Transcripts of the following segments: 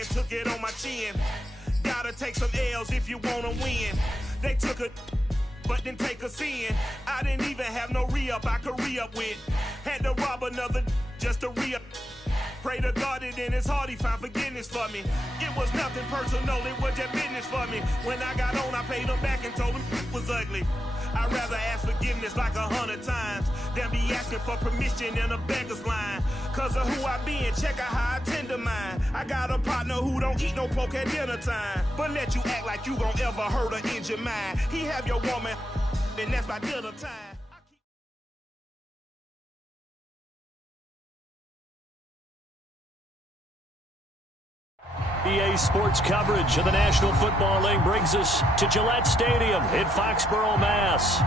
again, took it on my chin. Gotta take some L's if you wanna win. They took a but didn't take us in. I didn't even have no re-up I could re-up with. Had to rob another just to re-up. Pray to God that in his heart he found forgiveness for me. It was nothing personal, it was just business for me. When I got on, I paid him back and told him it was ugly. I'd rather ask forgiveness like 100 times than be asking for permission in a beggar's line. Cause of who I be and check out how I tend to mine. I got a partner who don't eat no pork at dinner time, but let you act like you gon' ever hurt or injure mine. He have your woman, and that's by dinner time. EA Sports coverage of the National Football League brings us to Gillette Stadium in Foxborough, Mass.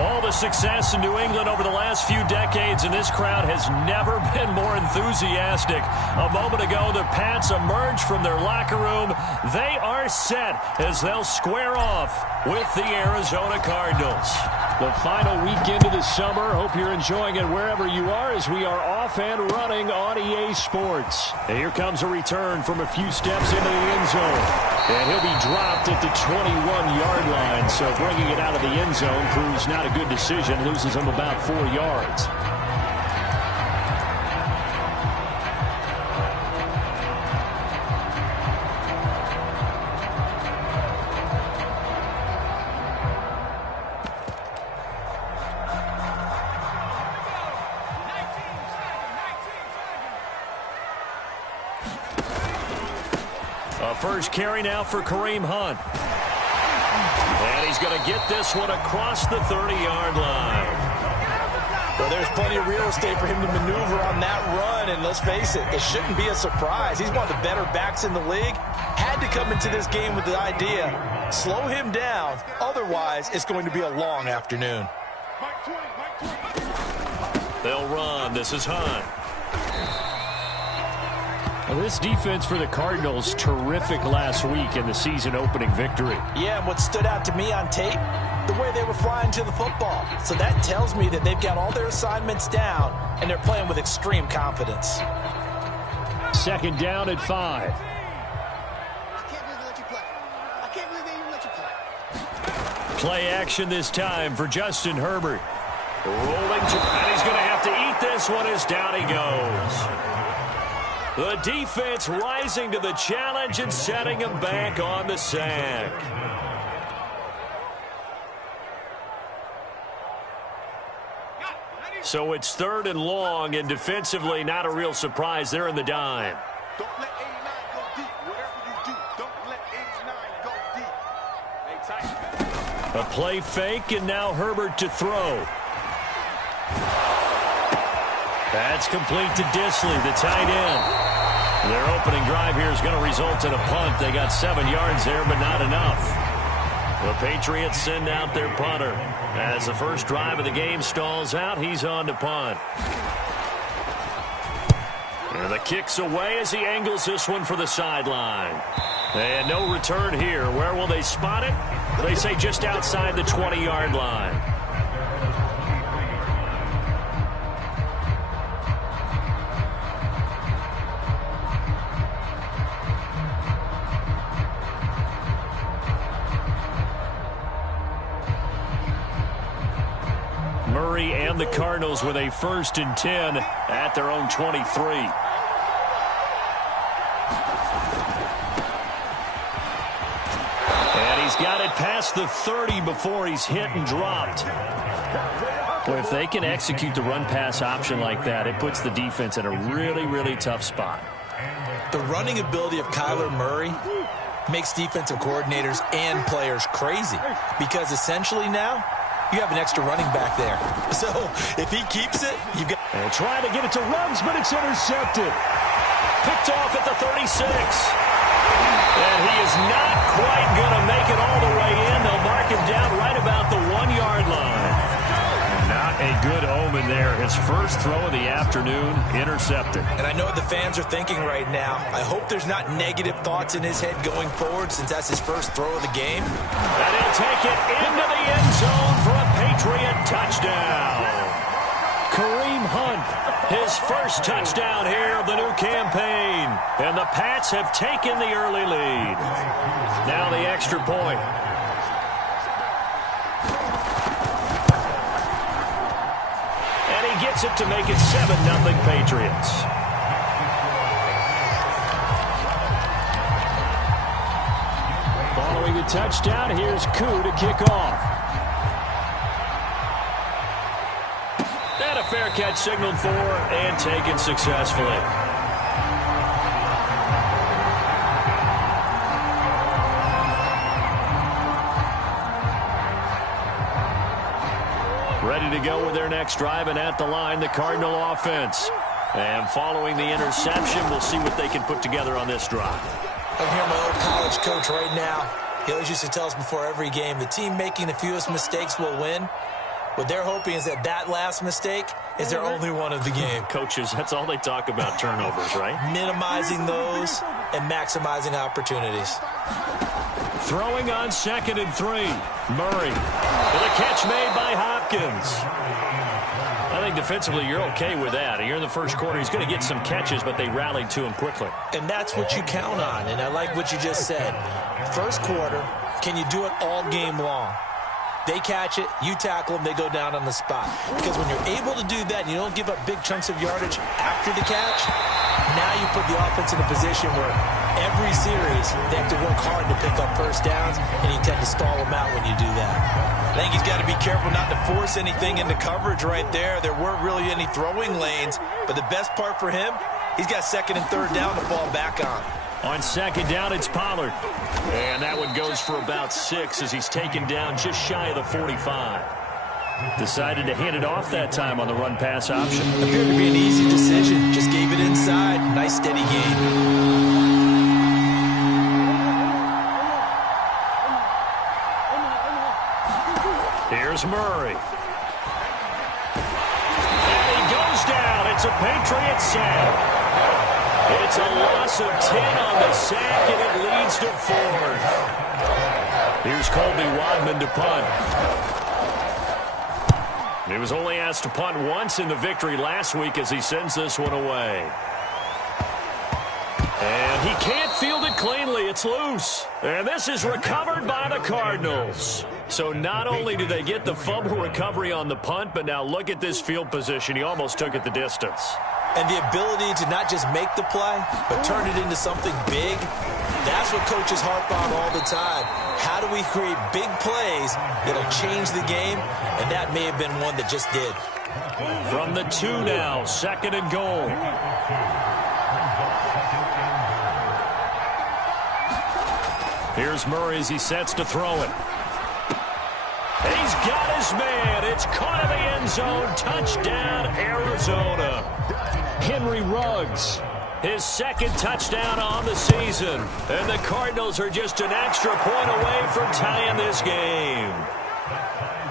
All the success in New England over the last few decades, and this crowd has never been more enthusiastic. A moment ago, the Pats emerged from their locker room. They are set as they'll square off with the Arizona Cardinals. The final weekend of the summer. Hope you're enjoying it wherever you are as we are off and running on EA Sports. And here comes a return from a few steps into the end zone. And he'll be dropped at the 21-yard line. So bringing it out of the end zone proves not a good decision. Loses him about 4 yards. First carry now for Kareem Hunt. And he's going to get this one across the 30-yard line. Well, there's plenty of real estate for him to maneuver on that run, and let's face it, it shouldn't be a surprise. He's one of the better backs in the league. Had to come into this game with the idea, slow him down, otherwise it's going to be a long afternoon. They'll run. This is Hunt. Well, this defense for the Cardinals, terrific last week in the season-opening victory. Yeah, and what stood out to me on tape, the way they were flying to the football. So that tells me that they've got all their assignments down, and they're playing with extreme confidence. Second down at 5. I can't believe they let you play. I can't believe they even let you play. Play action this time for Justin Herbert. Rolling to, and he's going to have to eat this one as down he goes. The defense rising to the challenge and setting him back on the sack. So it's 3rd and long, and defensively not a real surprise. They're in the dime. Don't let 89 go deep. Whatever you do, don't let 89 go deep. A play fake, and now Herbert to throw. That's complete to Disley, the tight end. Their opening drive here is going to result in a punt. They got 7 yards there, but not enough. The Patriots send out their punter. As the first drive of the game stalls out, he's on to punt. And the kick's away as he angles this one for the sideline. And no return here. Where will they spot it? They say just outside the 20-yard line. Murray and the Cardinals with a 1st and 10 at their own 23. And he's got it past the 30 before he's hit and dropped. Boy, if they can execute the run-pass option like that, it puts the defense in a really, really tough spot. The running ability of Kyler Murray makes defensive coordinators and players crazy, because essentially now you have an extra running back there. So if he keeps it, you've got... And trying to get it to Ruggs, but it's intercepted. Picked off at the 36. And he is not quite going to make it all the way in. They'll mark him down right about the 1-yard line. Not a good omen there. His first throw of the afternoon, intercepted. And I know what the fans are thinking right now. I hope there's not negative thoughts in his head going forward, since that's his first throw of the game. And he'll take it into the end zone for a Patriot touchdown. Kareem Hunt, his first touchdown here of the new campaign. And the Pats have taken the early lead. Now the extra point. And he gets it to make it 7-0 Patriots. Following the touchdown, here's Koo to kick off. And a fair catch signaled for and taken successfully. Ready to go with their next drive, and at the line, the Cardinal offense. And following the interception, we'll see what they can put together on this drive. I hear my old college coach right now. He always used to tell us before every game, the team making the fewest mistakes will win. What they're hoping is that last mistake is their only one of the game. Coaches, that's all they talk about, turnovers, right? Minimizing those and maximizing opportunities. Throwing on 2nd and 3. Murray with a catch made by Hopkins. I think defensively you're okay with that. Here in the first quarter, he's going to get some catches, but they rallied to him quickly. And that's what you count on, and I like what you just said. First quarter, can you do it all game long? They catch it, you tackle them, they go down on the spot. Because when you're able to do that and you don't give up big chunks of yardage after the catch, now you put the offense in a position where every series they have to work hard to pick up first downs, and you tend to stall them out when you do that. I think he's got to be careful not to force anything into coverage right there. There weren't really any throwing lanes, but the best part for him, he's got 2nd and 3rd down to fall back on. On 2nd down, it's Pollard. And that one goes for about 6 as he's taken down just shy of the 45. Decided to hand it off that time on the run-pass option. Appeared to be an easy decision. Just gave it inside. Nice steady gain. Here's Murray. And he goes down. It's a Patriot sack. It's a loss of 10 on the sack, and it leads to 4th. Here's Colby Wadman to punt. He was only asked to punt once in the victory last week as he sends this one away. And he can't field it cleanly. It's loose. And this is recovered by the Cardinals. So not only do they get the fumble recovery on the punt, but now look at this field position. He almost took it the distance. And the ability to not just make the play, but turn it into something big, that's what coaches harp on all the time. How do we create big plays that'll change the game? And that may have been one that just did. From the 2 now, 2nd and goal. Here's Murray as he sets to throw it. He's got his man. It's caught in the end zone. Touchdown, Arizona. Henry Ruggs, his 2nd touchdown on the season. And the Cardinals are just an extra point away from tying this game.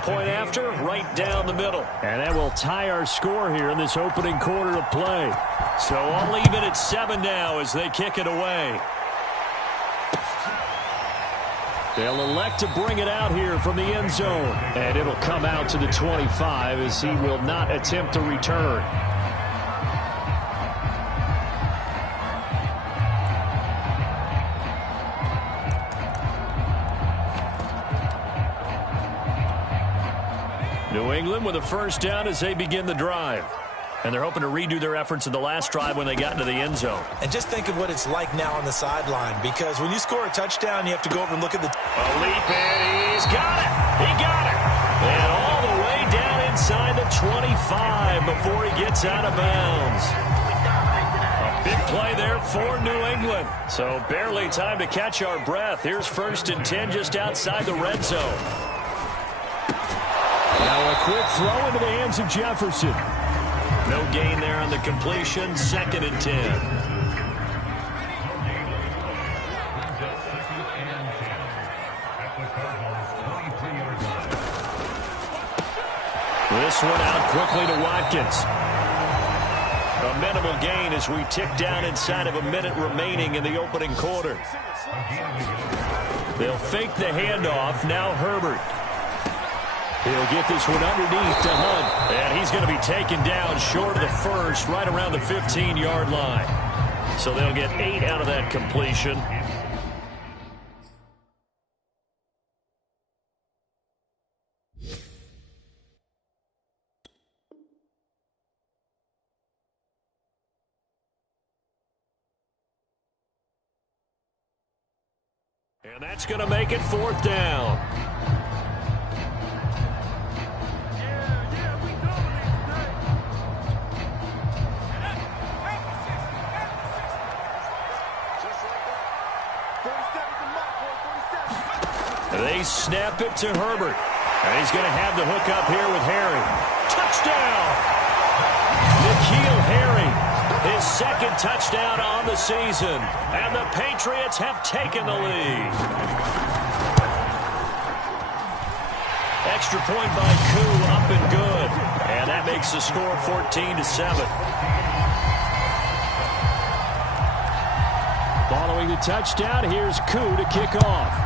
Point after, right down the middle. And that will tie our score here in this opening quarter of play. So all even at 7 now as they kick it away. They'll elect to bring it out here from the end zone. And it'll come out to the 25 as he will not attempt to return. New England with a first down as they begin the drive. And they're hoping to redo their efforts in the last drive when they got into the end zone. And just think of what it's like now on the sideline, because when you score a touchdown, you have to go over and look at the... A leap in. He's got it. He got it. And all the way down inside the 25 before he gets out of bounds. A big play there for New England. So barely time to catch our breath. Here's 1st and 10 just outside the red zone. Now a quick throw into the hands of Jefferson. No gain there on the completion. 2nd and 10. This one out quickly to Watkins. A minimal gain as we tick down inside of a minute remaining in the opening quarter. They'll fake the handoff. Now Herbert. He'll get this one underneath to Hunt. And he's going to be taken down short of the first, right around the 15-yard line. So they'll get 8 out of that completion. And that's going to make it 4th down. They snap it to Herbert. And he's going to have the hook up here with Harry. Touchdown! N'Keal Harry, his 2nd touchdown on the season. And the Patriots have taken the lead. Extra point by Koo, up and good. And that makes the score 14-7. Following the touchdown, here's Koo to kick off.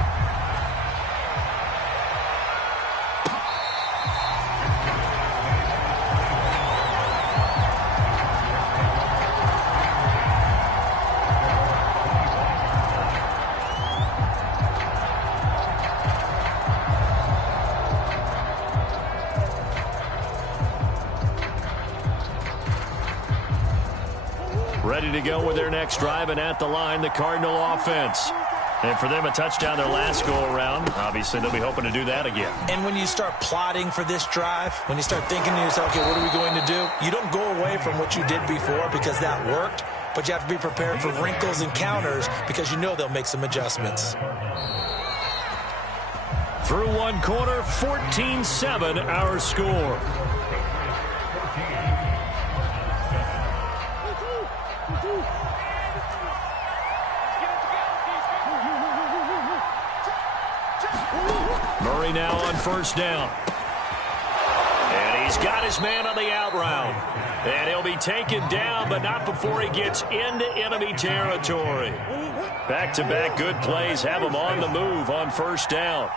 Ready to go with their next drive, and at the line, the Cardinal offense. And for them, a touchdown their last go-around. Obviously, they'll be hoping to do that again. And when you start plotting for this drive, when you start thinking to yourself, okay, what are we going to do? You don't go away from what you did before because that worked, but you have to be prepared for wrinkles and counters because you know they'll make some adjustments. Through one quarter, 14-7 our score. Murray now on 1st down. And he's got his man on the out route. And he'll be taken down, but not before he gets into enemy territory. Back-to-back good plays have him on the move on 1st down.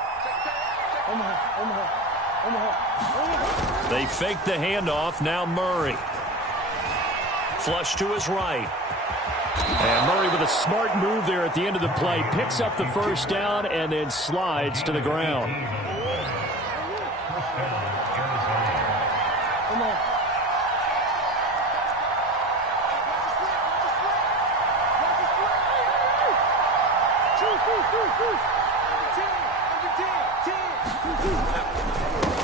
They fake the handoff. Now Murray. Flush to his right. And Murray with a smart move there at the end of the play. Picks up the 1st down and then slides to the ground.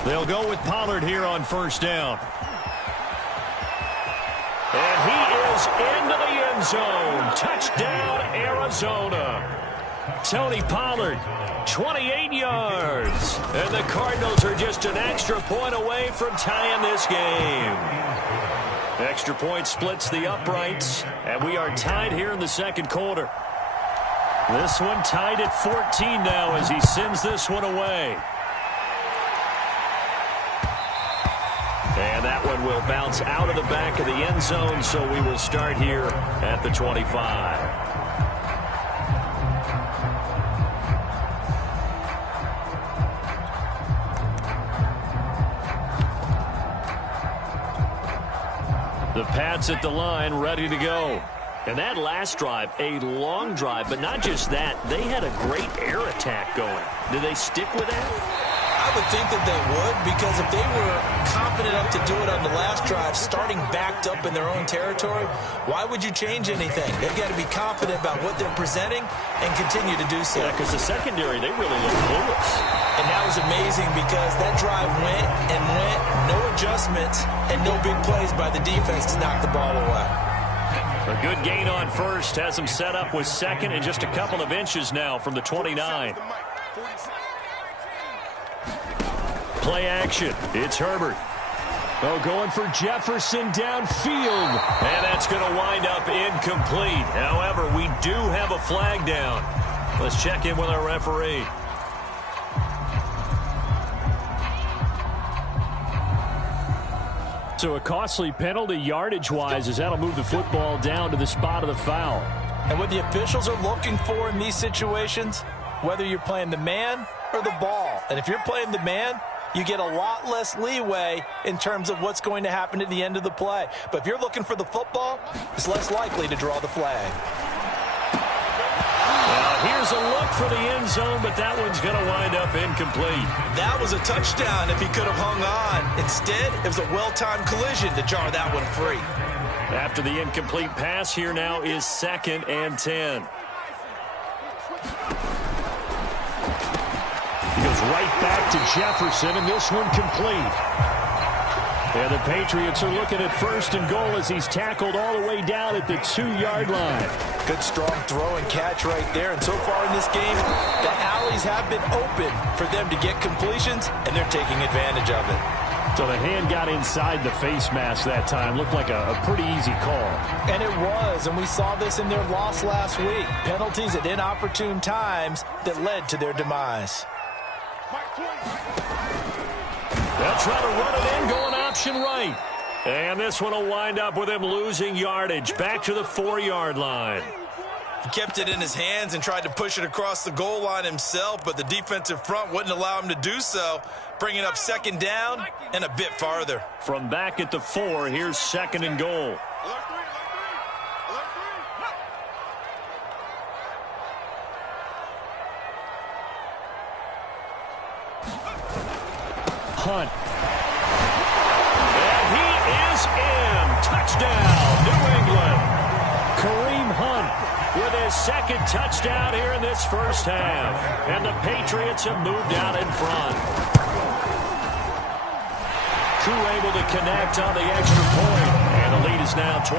They'll go with Pollard here on 1st down. And he is into the end zone. Touchdown, Arizona. Tony Pollard, 28 yards. And the Cardinals are just an extra point away from tying this game. Extra point splits the uprights, and we are tied here in the 2nd quarter. This one tied at 14 now as he sends this one away. And that one will bounce out of the back of the end zone, so we will start here at the 25. The Pats at the line, ready to go. And that last drive, a long drive, but not just that. They had a great air attack going. Do they stick with that? I would think that they would, because if they were confident enough to do it on the last drive, starting backed up in their own territory, why would you change anything? They've got to be confident about what they're presenting and continue to do so. Yeah, because the secondary, they really look clueless. And that was amazing because that drive went and went, no adjustments, and no big plays by the defense to knock the ball away. A good gain on 1st has them set up with 2nd and just a couple of inches now from the 29. Play action. It's Herbert. Oh, going for Jefferson downfield. And that's going to wind up incomplete. However, we do have a flag down. Let's check in with our referee. So a costly penalty yardage-wise as that'll move the football down to the spot of the foul. And what the officials are looking for in these situations, whether you're playing the man or the ball, and if you're playing the man, you get a lot less leeway in terms of what's going to happen at the end of the play. But if you're looking for the football, it's less likely to draw the flag. Here's a look for the end zone, but that one's going to wind up incomplete. That was a touchdown if he could have hung on. Instead, it was a well-timed collision to jar that one free. After the incomplete pass, here now is 2nd and 10. He goes right back to Jefferson, and this one complete. And the Patriots are looking at 1st and goal as he's tackled all the way down at the 2-yard line. Good, strong throw and catch right there. And so far in this game, the alleys have been open for them to get completions, and they're taking advantage of it. So the hand got inside the face mask that time. Looked like a pretty easy call. And it was, and we saw this in their loss last week. Penalties at inopportune times that led to their demise. They'll try to run it in, going option right. And this one will wind up with him losing yardage. Back to the 4-yard line. He kept it in his hands and tried to push it across the goal line himself, but the defensive front wouldn't allow him to do so, bringing up 2nd down and a bit farther. From back at the 4, here's 2nd and goal. Hunt. And he is in. Touchdown, New England. Kareem Hunt with his 2nd touchdown here in this first half. And the Patriots have moved out in front. Koo able to connect on the extra point. And the lead is now 21-14.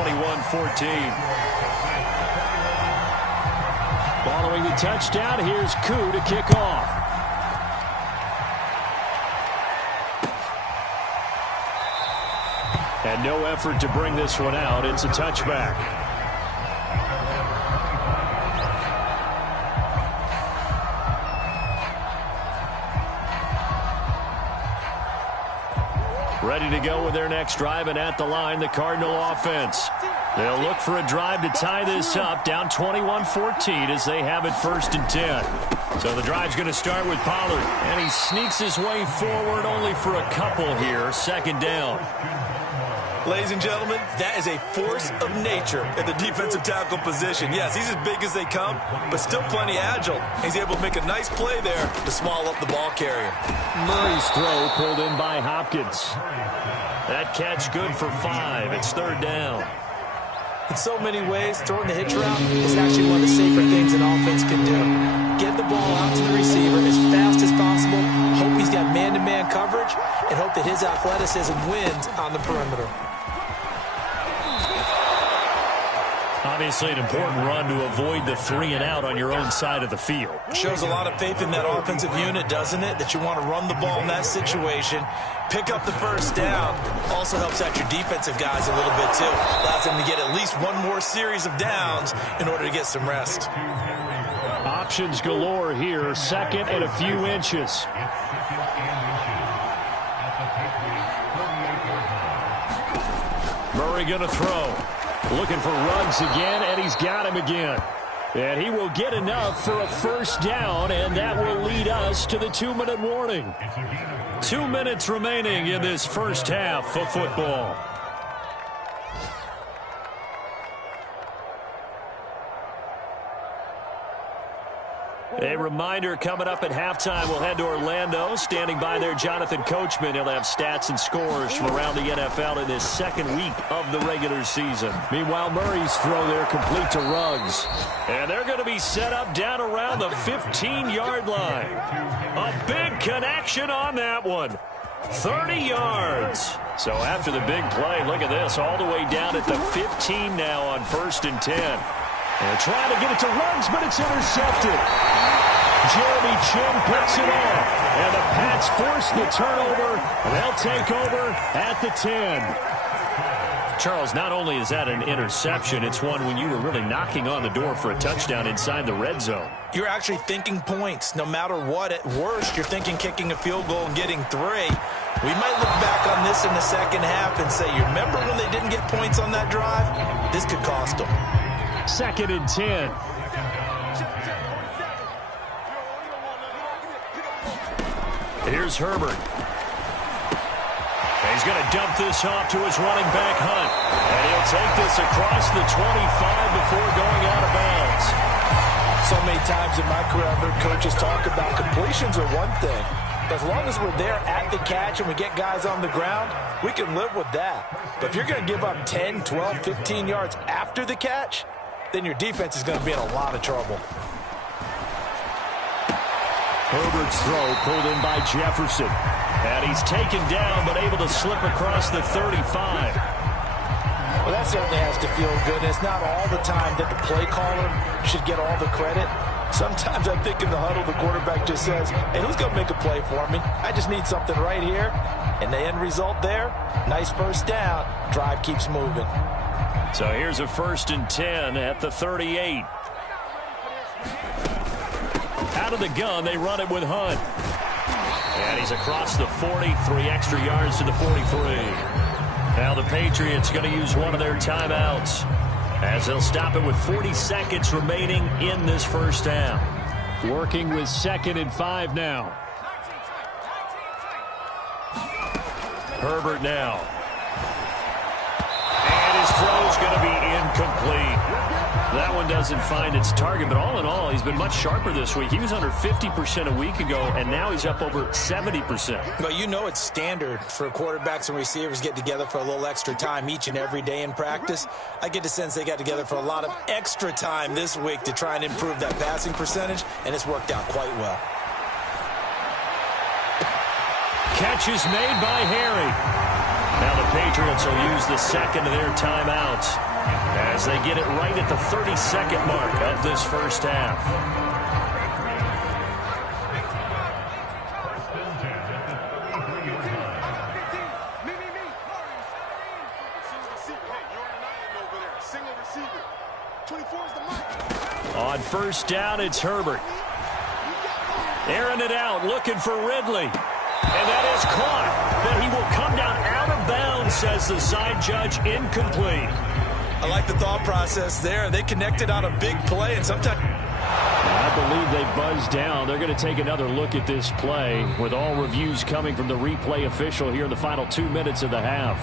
Following the touchdown, here's Koo to kick off. And no effort to bring this one out. It's a touchback. Ready to go with their next drive, and at the line, the Cardinal offense. They'll look for a drive to tie this up, down 21-14 as they have it 1st and 10. So the drive's going to start with Pollard, and he sneaks his way forward only for a couple here, 2nd down. Ladies and gentlemen, that is a force of nature at the defensive tackle position. Yes, he's as big as they come, but still plenty agile. He's able to make a nice play there to small up the ball carrier. Murray's throw pulled in by Hopkins. That catch good for 5. It's 3rd down. In so many ways, throwing the hitch route is actually one of the safer things an offense can do. Get the ball out to the receiver as fast as possible, hope he's got man-to-man coverage, and hope that his athleticism wins on the perimeter. Obviously an important run to avoid the 3 and out on your own side of the field. Shows a lot of faith in that offensive unit, doesn't it? That you want to run the ball in that situation. Pick up the 1st down. Also helps out your defensive guys a little bit too. Allows them to get at least one more series of downs in order to get some rest. Options galore here. 2nd and a few inches. Murray going to throw. Looking for Ruggs again, and he's got him again. And he will get enough for a 1st down, and that will lead us to the 2-minute warning. 2 minutes remaining in this first half of football. A reminder, coming up at halftime, we'll head to Orlando. Standing by there, Jonathan Coachman. He'll have stats and scores from around the NFL in this 2nd week of the regular season. Meanwhile, Murray's throw there complete to Ruggs. And they're going to be set up down around the 15-yard line. A big connection on that one. 30 yards. So after the big play, look at this, all the way down at the 15 now on 1st and 10. They're trying to get it to Ruggs, but it's intercepted. Jeremy Chinn picks it off. And the Pats force the turnover. They'll take over at the 10. Charles, not only is that an interception, it's one when you were really knocking on the door for a touchdown inside the red zone. You're actually thinking points. No matter what, at worst, you're thinking kicking a field goal and getting 3. We might look back on this in the 2nd half and say, you remember when they didn't get points on that drive? This could cost them. 2nd and 10. Here's Herbert. He's going to dump this off to his running back, Hunt. And he'll take this across the 25 before going out of bounds. So many times in my career, I've heard coaches talk about completions are one thing. As long as we're there at the catch and we get guys on the ground, we can live with that. But if you're going to give up 10, 12, 15 yards after the catch, then your defense is going to be in a lot of trouble. Herbert's throw pulled in by Jefferson. And he's taken down but able to slip across the 35. Well, that certainly has to feel good. And it's not all the time that the play caller should get all the credit. Sometimes I think in the huddle, the quarterback just says, hey, who's going to make a play for me? I just need something right here. And the end result there, nice first down. Drive keeps moving. So here's a 1st and 10 at the 38. Out of the gun, they run it with Hunt. And he's across the 40, 3 extra yards to the 43. Now the Patriots going to use one of their timeouts, as they'll stop it with 40 seconds remaining in this first half. Working with 2nd and 5 now. Herbert now. And his throw's going to be incomplete. That one doesn't find its target, but all in all, he's been much sharper this week. He was under 50% a week ago, and now he's up over 70%. But you know it's standard for quarterbacks and receivers get together for a little extra time each and every day in practice. I get the sense they got together for a lot of extra time this week to try and improve that passing percentage, and it's worked out quite well. Catch is made by Harry. Now the Patriots will use the second of their timeouts as they get it right at the 30-second mark of this first half. On first down, it's Herbert. Airing it out, looking for Ridley. And that is caught. But he will come down out of bounds, says the side judge. Incomplete. I like the thought process there. They connected on a big play, and sometimes I believe they buzzed down. They're going to take another look at this play, with all reviews coming from the replay official here in the final 2 minutes of the half.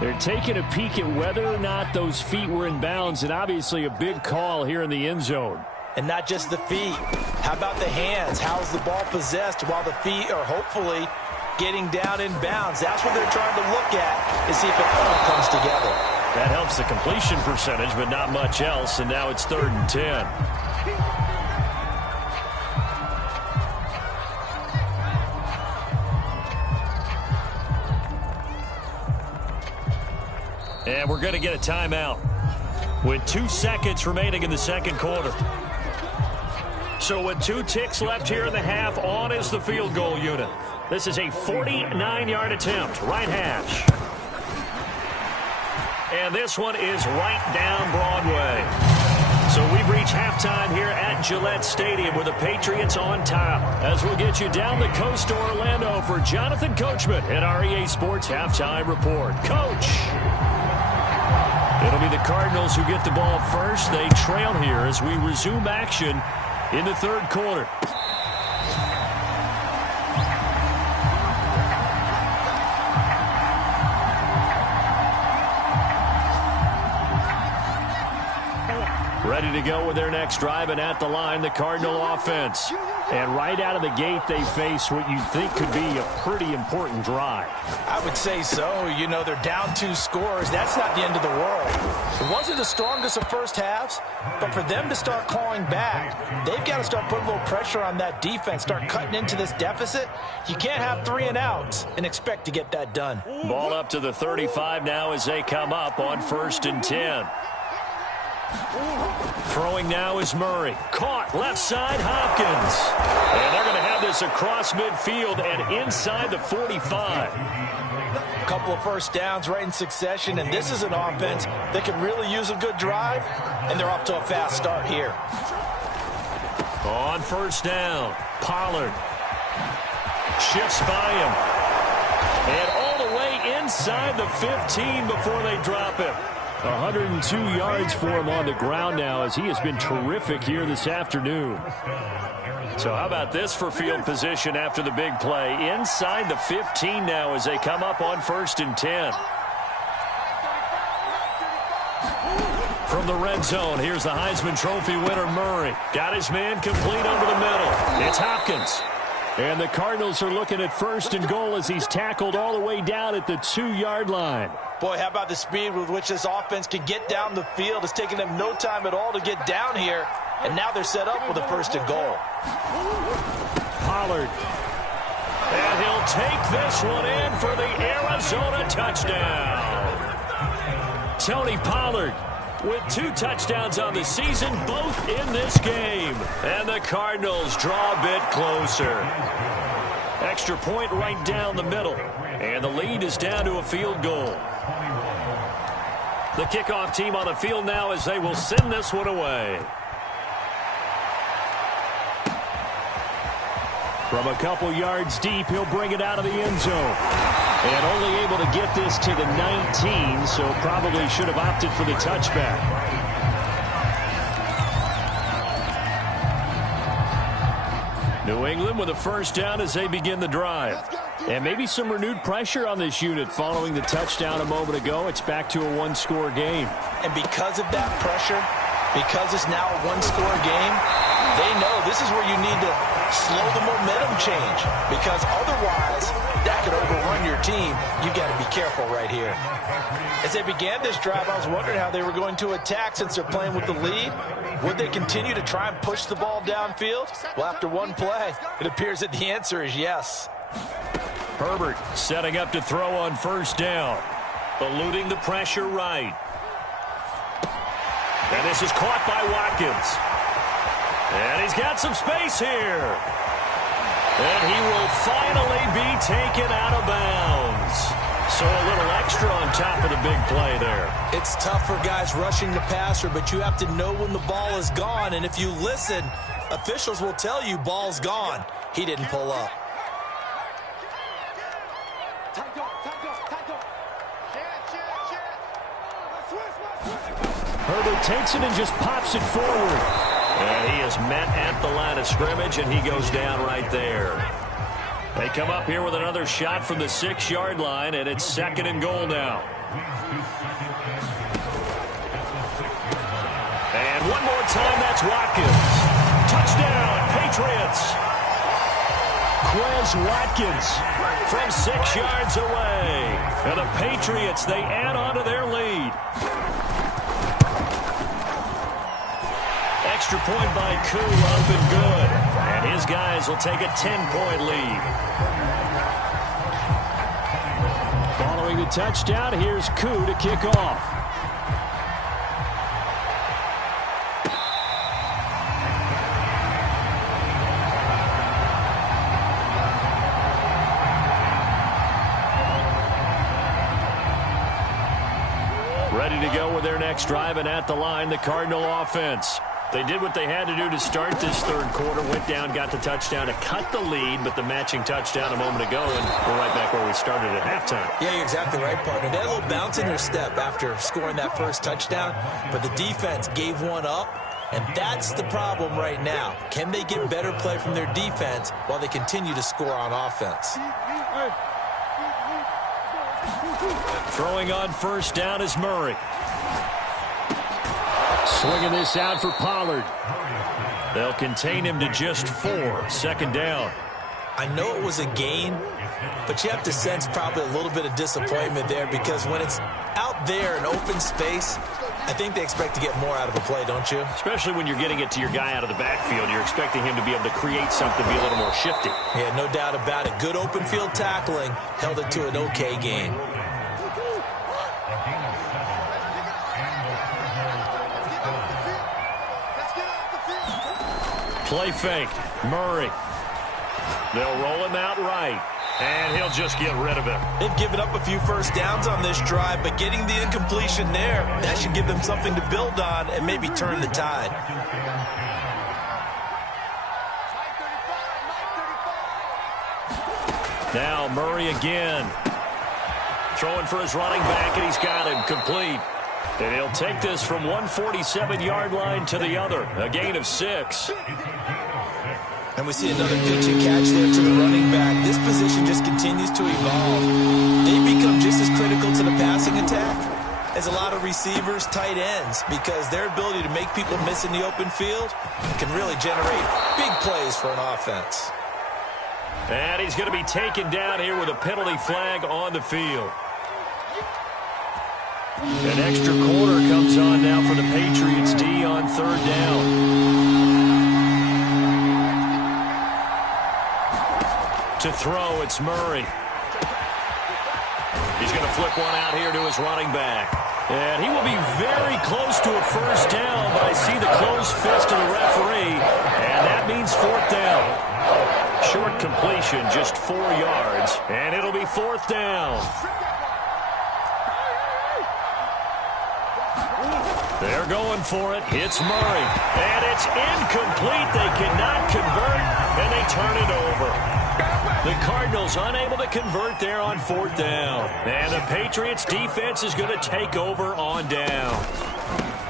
They're taking a peek at whether or not those feet were in bounds, and obviously a big call here in the end zone. And not just the feet. How about the hands? How's the ball possessed while the feet are hopefully getting down in bounds? That's what they're trying to look at to see if it all comes together. That helps the completion percentage, but not much else, and now it's 3rd and 10. And we're going to get a timeout with 2 seconds remaining in the second quarter. So with 2 ticks left here in the half, on is the field goal unit. This is a 49-yard attempt, right hash. And this one is right down Broadway. So we've reached halftime here at Gillette Stadium with the Patriots on top. As we'll get you down the coast to Orlando for Jonathan Coachman at our EA Sports Halftime Report. Coach! It'll be the Cardinals who get the ball first. They trail here as we resume action in the third quarter. Ready to go with their next drive, and at the line, the Cardinal offense. And right out of the gate, they face what you think could be a pretty important drive. I would say so. You know, they're down 2 scores. That's not the end of the world. It wasn't the strongest of first halves, but for them to start clawing back, they've got to start putting a little pressure on that defense, start cutting into this deficit. You can't have 3 and outs and expect to get that done. Ball up to the 35 now as they come up on 1st and 10. Throwing now is Murray. Caught left side, Hopkins. And they're going to have this across midfield and inside the 45. A couple of first downs right in succession, and this is an offense that could really use a good drive, and they're off to a fast start here. On first down, Pollard shifts by him. And all the way inside the 15 before they drop him. 102 yards for him on the ground now as he has been terrific here this afternoon. So how about this for field position after the big play? Inside the 15 now as they come up on 1st and 10. From the red zone, here's the Heisman Trophy winner, Murray. Got his man complete over the middle. It's Hopkins. And the Cardinals are looking at 1st and goal as he's tackled all the way down at the 2-yard line. Boy, how about the speed with which this offense can get down the field? It's taken them no time at all to get down here. And now they're set up with a 1st and goal. Pollard. And he'll take this one in for the Arizona touchdown. Tony Pollard with 2 touchdowns on the season, both in this game. And the Cardinals draw a bit closer. Extra point right down the middle. And the lead is down to a field goal. The kickoff team on the field now as they will send this one away. From a couple yards deep, he'll bring it out of the end zone. And only able to get this to the 19, so probably should have opted for the touchback. New England with a 1st down as they begin the drive. And maybe some renewed pressure on this unit following the touchdown a moment ago. It's back to a 1-score game. And because of that pressure, because it's now a 1-score game, they know this is where you need to slow the momentum change, because otherwise that could overrun your team. You got to be careful right here. As they began this drive, I was wondering how they were going to attack since they're playing with the lead. Would they continue to try and push the ball downfield? Well, after one play, it appears that the answer is yes. Herbert setting up to throw on 1st down. Eluding the pressure right. And this is caught by Watkins. And he's got some space here. And he will finally be taken out of bounds. So a little extra on top of the big play there. It's tough for guys rushing the passer, but you have to know when the ball is gone. And if you listen, officials will tell you ball's gone. He didn't pull up. Herbert takes it and just pops it forward. And he is met at the line of scrimmage, and he goes down right there. They come up here with another shot from the 6-yard line, and it's 2nd and goal now. And one more time, that's Watkins. Touchdown, Patriots. Quez Watkins from 6 yards away. And the Patriots, they add on to their lead. Extra point by Koo, up and good. And his guys will take a 10-point lead. Following the touchdown, here's Koo to kick off. Ready to go with their next drive, and at the line, the Cardinal offense. They did what they had to do to start this 3rd quarter, went down, got the touchdown to cut the lead, but the matching touchdown a moment ago, and we're right back where we started at halftime. Yeah, you're exactly right, partner. They had a little bounce in their step after scoring that 1st touchdown, but the defense gave one up, and that's the problem right now. Can they get better play from their defense while they continue to score on offense? Throwing on 1st down is Murray. Swinging this out for Pollard. They'll contain him to just 4. 2nd down. I know it was a gain, but you have to sense probably a little bit of disappointment there, because when it's out there in open space, I think they expect to get more out of a play, don't you? Especially when you're getting it to your guy out of the backfield. You're expecting him to be able to create something, be a little more shifty. Yeah, no doubt about it. Good open field tackling held it to an okay gain. Play fake. Murray. They'll roll him out right. And he'll just get rid of it. They've given up a few 1st downs on this drive, but getting the incompletion there, that should give them something to build on and maybe turn the tide. Now Murray again. Throwing for his running back, and he's got him complete. And he'll take this from 147-yard line to the other. A gain of 6. And we see another pitch and catch there to the running back. This position just continues to evolve. They become just as critical to the passing attack as a lot of receivers, tight ends, because their ability to make people miss in the open field can really generate big plays for an offense. And he's going to be taken down here with a penalty flag on the field. An extra quarter comes on now for the Patriots D on 3rd down. To throw, it's Murray. He's going to flip one out here to his running back. And he will be very close to a first down, but I see the closed fist of the referee, and that means 4th down. Short completion, just 4 yards, and it'll be 4th down. They're going for it. It's Murray. And it's incomplete. They cannot convert, and they turn it over. The Cardinals unable to convert there on 4th down. And the Patriots defense is going to take over on down.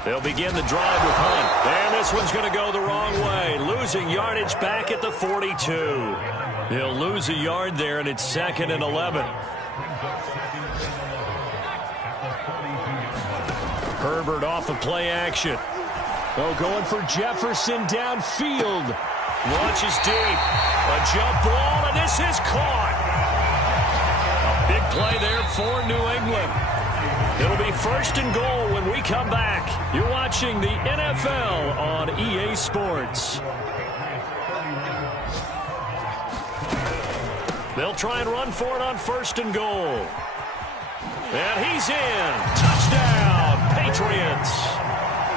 They'll begin the drive with Hunt. And this one's going to go the wrong way. Losing yardage back at the 42. He'll lose a yard there, and it's 2nd and 11. Herbert off of play action. Oh, going for Jefferson downfield. Launches deep. A jump ball, and this is caught. A big play there for New England. It'll be 1st and goal when we come back. You're watching the NFL on EA Sports. They'll try and run for it on 1st and goal. And he's in. Touchdown, Patriots.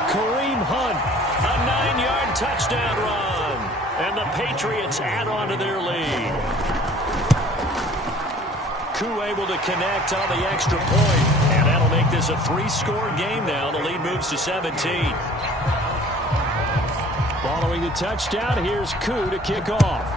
Kareem Hunt, a 9-yard touchdown run. And the Patriots add on to their lead. Koo able to connect on the extra point. And that'll make this a 3-score game now. The lead moves to 17. Following the touchdown, here's Koo to kick off.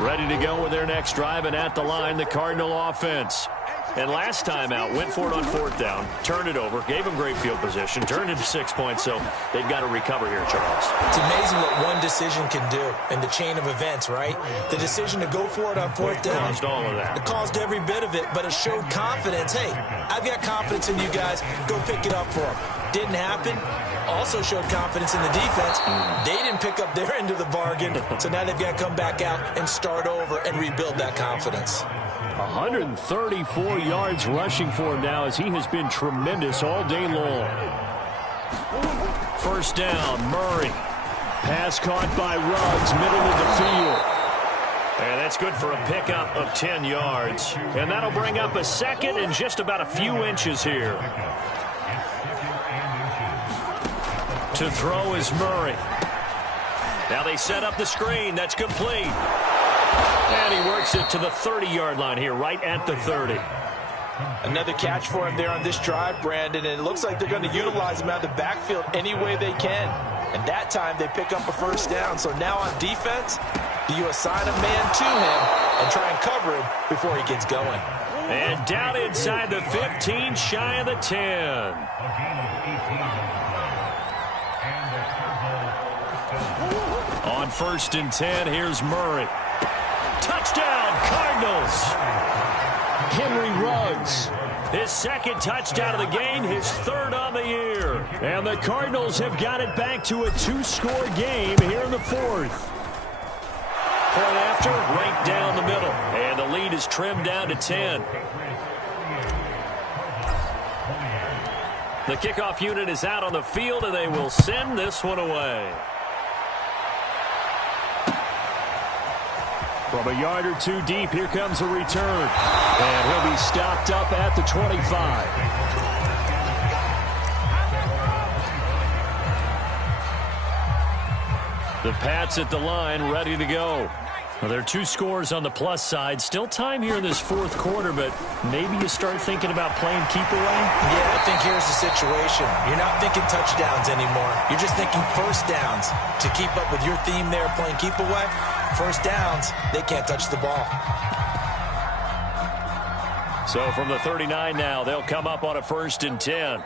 Ready to go with their next drive, and at the line, the Cardinal offense. And last time out, went for it on 4th down, turned it over, gave them great field position, turned into 6 points, so they've got to recover here, Charles. It's amazing what one decision can do in the chain of events, right? The decision to go for it on 4th down. Caused all of that. It caused every bit of it, but it showed confidence. Hey, I've got confidence in you guys. Go pick it up for them. Didn't happen. Also showed confidence in the defense. They didn't pick up their end of the bargain, so now they've got to come back out and start over and rebuild that confidence. 134 yards rushing for him now as he has been tremendous all day long. 1st down, Murray. Pass caught by Ruggs, middle of the field. And that's good for a pickup of 10 yards. And that'll bring up a 2nd and just about a few inches here. To throw is Murray. Now they set up the screen. That's complete. And he works it to the 30-yard line here, right at the 30. Another catch for him there on this drive, Brandon, and it looks like they're going to utilize him out of the backfield any way they can. And that time they pick up a 1st down. So now on defense, do you assign a man to him and try and cover him before he gets going? And down inside the 15, shy of the 10. On 1st and 10, here's Murray. Touchdown, Cardinals. Henry Ruggs, his 2nd touchdown of the game, his 3rd on the year. And the Cardinals have got it back to a 2-score game here in the 4th. Point after, right down the middle. And the lead is trimmed down to 10. The kickoff unit is out on the field, and they will send this one away. From a yard or 2 deep, here comes a return. And he'll be stopped up at the 25. The Pats at the line, ready to go. Well, there are 2 scores on the plus side. Still time here in this fourth quarter, but maybe you start thinking about playing keep away? Yeah, I think here's the situation. You're not thinking touchdowns anymore. You're just thinking first downs. To keep up with your theme there, playing keep away, first downs, they can't touch the ball. So from the 39 now, they'll come up on a 1st and 10.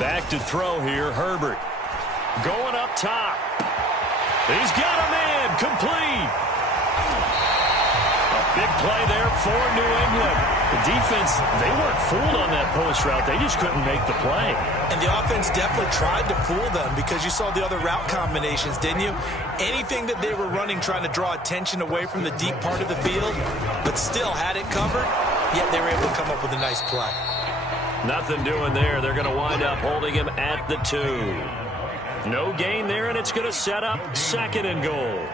Back to throw here, Herbert. Going up top. He's got a man, complete. A big play there for New England. The defense, they weren't fooled on that post route. They just couldn't make the play. And the offense definitely tried to fool them because you saw the other route combinations, didn't you? Anything that they were running trying to draw attention away from the deep part of the field, but still had it covered, yet they were able to come up with a nice play. Nothing doing there. They're going to wind up holding him at the 2. No gain there, and it's going to set up 2nd and goal.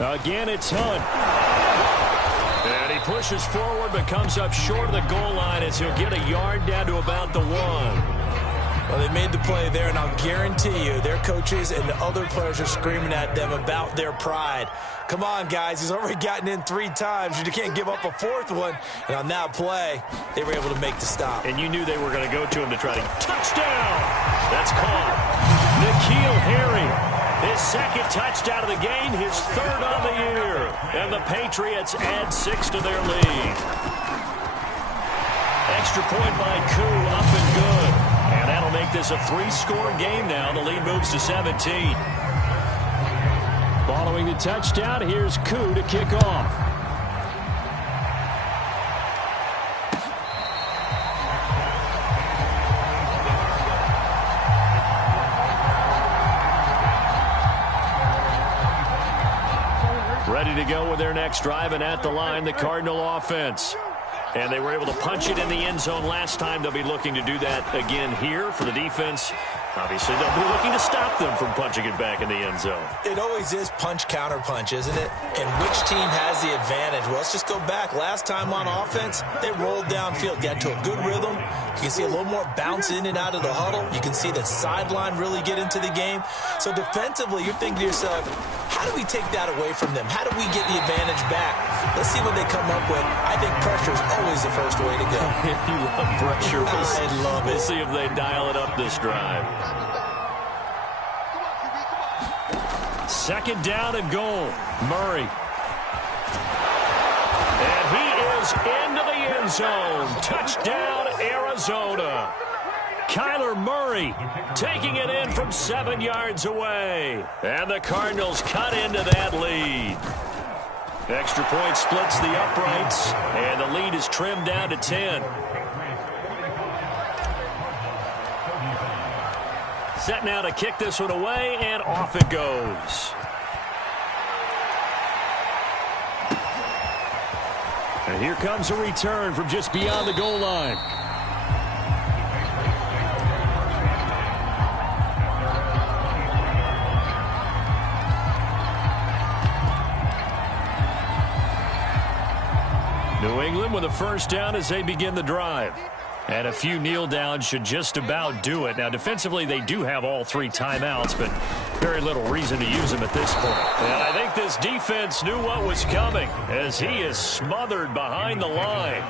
Again, it's Hunt. And he pushes forward but comes up short of the goal line as he'll get a yard down to about the 1. Well, they made the play there, and I'll guarantee you their coaches and the other players are screaming at them about their pride. Come on, guys. He's already gotten in 3 times. You can't give up a 4th one. And on that play, they were able to make the stop. And you knew they were going to go to him to try to touchdown. That's caught. N'Keal Harry. His 2nd touchdown of the game, his 3rd on the year. And the Patriots add 6 to their lead. Extra point by Koo, up and good. And that'll make this a 3-score game now. The lead moves to 17. Following the touchdown, here's Koo to kick off. Ready to go with their next drive, and at the line, the Cardinal offense. And they were able to punch it in the end zone last time. They'll be looking to do that again here for the defense. Obviously, they'll be looking to stop them from punching it back in the end zone. It always is punch-counter-punch, isn't it? And which team has the advantage? Well, let's just go back. Last time on offense, they rolled downfield, got to a good rhythm. You can see a little more bounce in and out of the huddle. You can see the sideline really get into the game. So defensively, you're thinking to yourself, how do we take that away from them? How do we get the advantage back? Let's see what they come up with. I think pressure is always the first way to go. You love pressure. I love it. We'll see if they dial it up this drive. 2nd down and goal. Murray. And he is into the end zone. Touchdown, Arizona. Kyler Murray taking it in from 7 yards away. And the Cardinals cut into that lead. Extra point splits the uprights, and the lead is trimmed down to 10. Set now to kick this one away, and off it goes. And here comes a return from just beyond the goal line. New England with a 1st down as they begin the drive. And a few kneel downs should just about do it. Now, defensively, they do have all 3 timeouts, but very little reason to use them at this point. And I think this defense knew what was coming as he is smothered behind the line.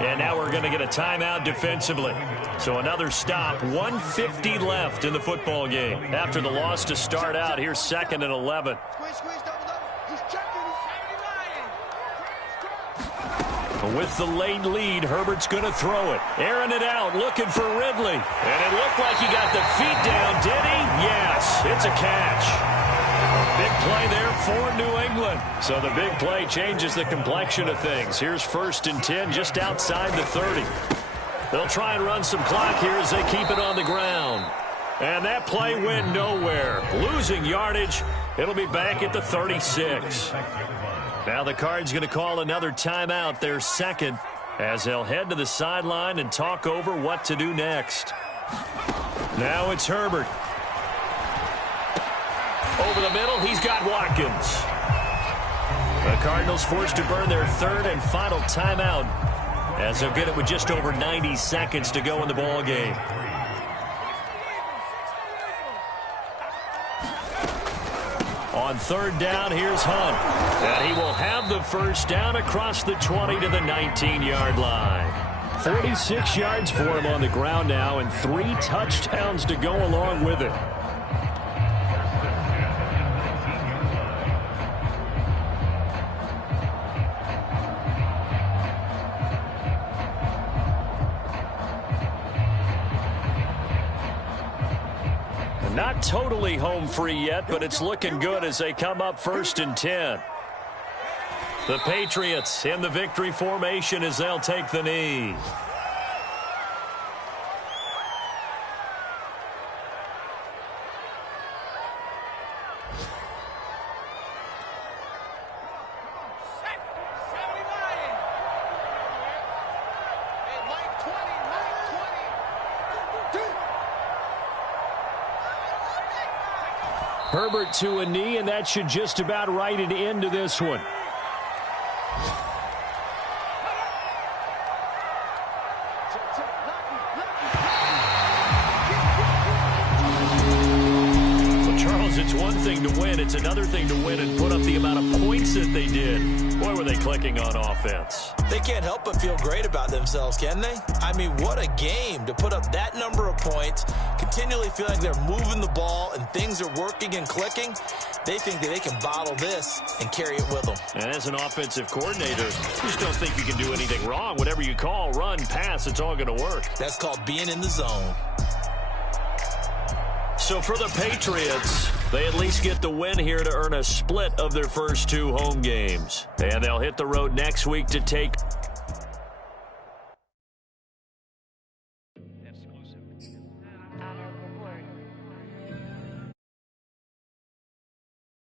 And now we're going to get a timeout defensively. So another stop, 1:50 left in the football game. After the loss to start out, here's 2nd and 11. With the late lead, Herbert's going to throw it. Airing it out, looking for Ridley. And it looked like he got the feet down, did he? Yes, it's a catch. Big play there for New England. So the big play changes the complexion of things. Here's 1st and 10 just outside the 30. They'll try and run some clock here as they keep it on the ground. And that play went nowhere. Losing yardage. It'll be back at the 36. Now the Cards going to call another timeout, their 2nd. as they'll head to the sideline and talk over what to do next. Now it's Herbert. Over the middle, he's got Watkins. The Cardinals forced to burn their third and final timeout, as they'll get it with just over 90 seconds to go in the ball game. On third down, here's Hunt. And he will have the first down across the 20 to the 19-yard line. 46 yards for him on the ground now, and 3 touchdowns to go along with it. Not totally home free yet, but it's looking good as they come up 1st and 10. The Patriots in the victory formation as they'll take the knee. Herbert to a knee, and that should just about write it into this one. Well, Charles, it's one thing to win. It's another thing to win and put up the amount of points that they did. Boy, were they clicking on offense. They can't help but feel great about themselves, can they? I mean, what a game to put up that number of points, continually feel like they're moving the ball and things are working and clicking. They think that they can bottle this and carry it with them. And as an offensive coordinator, you just don't think you can do anything wrong. Whatever you call, run, pass, it's all going to work. That's called being in the zone. So for the Patriots, they at least get the win here to earn a split of their first 2 home games. And they'll hit the road next week to take